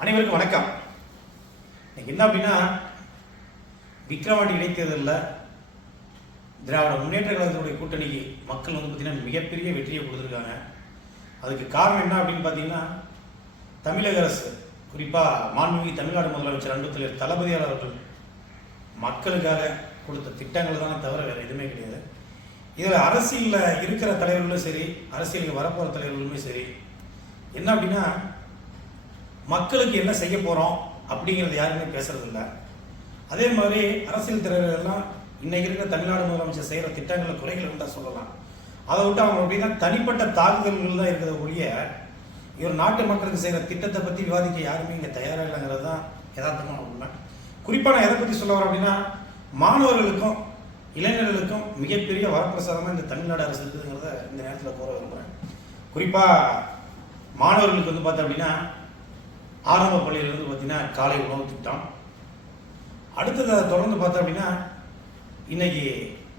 அனைவருக்கும் வணக்கம். என்ன அப்படின்னா, விக்கிரவாண்டி இடைத்தேர்தலில் திராவிட முன்னேற்ற கழகத்தினுடைய கூட்டணிக்கு மக்கள் பார்த்தீங்கன்னா மிகப்பெரிய வெற்றியை கொடுத்துருக்காங்க. அதுக்கு காரணம் என்ன அப்படின்னு பார்த்தீங்கன்னா, தமிழக அரசு குறிப்பாக மாண்புமிகு தமிழ்நாடு முதலமைச்சர் அன்பு தளபதியார் அவர்கள் மக்களுக்காக கொடுத்த திட்டங்கள் தானே தவிர வேறு எதுவுமே கிடையாது. இதில் அரசியலில் இருக்கிற தலைவர்களும் சரி, அரசியலுக்கு வரப்போகிற தலைவர்களுமே சரி, என்ன அப்படின்னா, மக்களுக்கு என்ன செய்ய போகிறோம் அப்படிங்கிறது யாருமே பேசுறதில்ல. அதே மாதிரி அரசியல் தலைவர்கள்லாம் இன்னைக்கு இருக்கிற தமிழ்நாடு முதலமைச்சர் செய்கிற திட்டங்களை குறைகள் இருந்தால் சொல்லலாம். அதை விட்டு அவங்க அப்படின்னா தனிப்பட்ட தாக்குதல்கள் தான் இருக்கிறத ஒழிய இவர் நாட்டு மக்களுக்கு செய்கிற திட்டத்தை பற்றி விவாதிக்க யாருமே இங்கே தயாராக இல்லைங்கிறது தான் யதார்த்தமான உண்மை. குறிப்பாக நான் எதை பற்றி சொல்ல வரேன் அப்படின்னா, மாணவர்களுக்கும் இளைஞர்களுக்கும் மிகப்பெரிய வரப்பிரசாதமாக இந்த தமிழ்நாடு அரசு இருக்குதுங்கிறத இந்த நேரத்தில் கூற விரும்புகிறேன். குறிப்பாக மாணவர்களுக்கு பார்த்தோம் அப்படின்னா, ஆரம்ப பள்ளியிலிருந்து பார்த்தீங்கன்னா காலை உணவு திட்டம். அடுத்தது அதை தொடர்ந்து பார்த்தோம் அப்படின்னா, இன்னைக்கு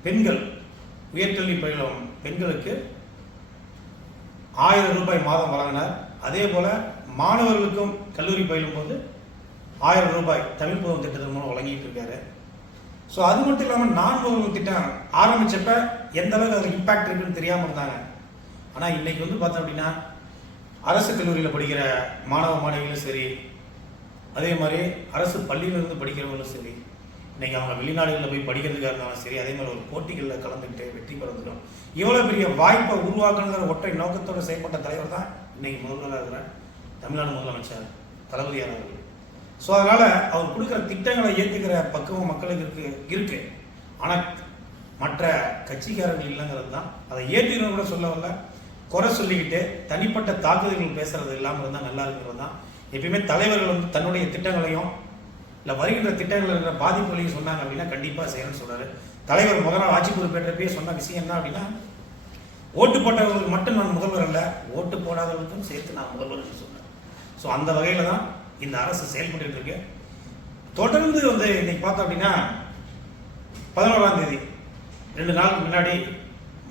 பெண்கள் உயர்கல்வி பயிலும் பெண்களுக்கு 1000 ரூபாய் மாதம் வழங்கினார். அதே போல மாணவர்களுக்கும் கல்லூரி பயிலும் போது 1000 ரூபாய் தமிழ் புதம் திட்டத்தின் மூலம் வழங்கிட்டு இருக்காரு. ஸோ அது மட்டும் இல்லாமல் நான் முதல்வர் திட்டம் ஆரம்பிச்சப்ப எந்த அளவுக்கு அதில் இம்பாக்ட் இருக்குன்னு தெரியாமல் இருந்தாங்க. ஆனால் இன்னைக்கு பார்த்தோம் அப்படின்னா, அரசு கல்லூரியில் படிக்கிற மாணவ மாணவிகளும் சரி, அதே மாதிரி அரசு பள்ளியிலிருந்து படிக்கிறவங்களும் சரி, இன்னைக்கு அவங்க வெளிநாடுகளில் போய் படிக்கிறதுக்காக இருந்தாலும் சரி, அதே மாதிரி ஒரு போட்டிகளில் கலந்துக்கிட்டு வெற்றி பெறதுக்கும் இவ்வளோ பெரிய வாய்ப்பை உருவாக்கணுங்கிற ஒற்றை நோக்கத்தோடு செயல்பட்ட தலைவர் தான் இன்னைக்கு முதல்வராக இருக்கிற தமிழ்நாடு முதலமைச்சர் தளபதியார் அவர்கள். ஸோ அதனால் அவர் கொடுக்குற திட்டங்களை ஏற்றுக்கிற பக்குவம் மக்களுக்கு இருக்கு. ஆனால் மற்ற கட்சிக்காரர்கள் இல்லைங்கிறது தான். அதை ஏற்றுக்கிறவங்க கூட சொல்ல வரல, குறை சொல்லிக்கிட்டு தனிப்பட்ட தாக்குதல்கள் பேசுறது இல்லாமல் இருந்தால் நல்லா இருக்கிறது தான். எப்பயுமே தலைவர்கள் தன்னுடைய திட்டங்களையும் இல்லை வருகின்ற திட்டங்கள் இருக்கிற பாதிப்புகளையும் சொன்னாங்க அப்படின்னா கண்டிப்பாக செய்யணும்னு சொல்றாரு. தலைவர் முதல்வர் ஆட்சி பொறுப்பேற்றப்பே சொன்ன விஷயம் என்ன அப்படின்னா, ஓட்டு போட்டவர்களுக்கு மட்டும் நான் முதல்வர் அல்ல, ஓட்டு போடாதவர்களுக்கும் சேர்த்து நான் முதல்வர் சொன்னேன். ஸோ அந்த வகையில் தான் இந்த அரசு செயல்பட்டு இருக்கு. தொடர்ந்து இன்னைக்கு பார்த்தோம் அப்படின்னா, 11ஆம் தேதி 2 நாளுக்கு முன்னாடி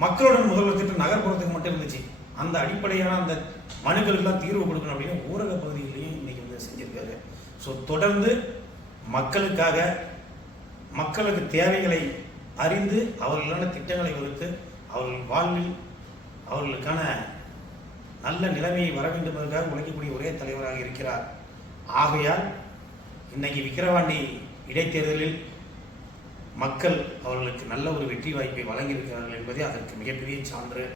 மக்களுடன் முதல்வர் திட்டம் நகர்ப்புறத்துக்கு மட்டும் இருந்துச்சு. அந்த அடிப்படையான அந்த மனுக்களுக்கெல்லாம் தீர்வு கொடுக்கணும் அப்படின்னு ஊரக பகுதிகளையும் இன்னைக்கு செஞ்சிருக்காரு. ஸோ தொடர்ந்து மக்களுக்காக மக்களுக்கு தேவைகளை அறிந்து அவர்களான திட்டங்களை வகுத்து அவர்கள் வாழ்வில் அவர்களுக்கான நல்ல நிலைமையை வர வேண்டும் என்பதற்காக உழைக்கக்கூடிய ஒரே தலைவராக இருக்கிறார். ஆகையால் இன்னைக்கு விக்கிரவாண்டி இடைத்தேர்தலில் மக்கள் அவர்களுக்கு நல்ல ஒரு வெற்றி வாய்ப்பை வழங்கியிருக்கிறார்கள் என்பதே அதற்கு மிகப்பெரிய சான்று.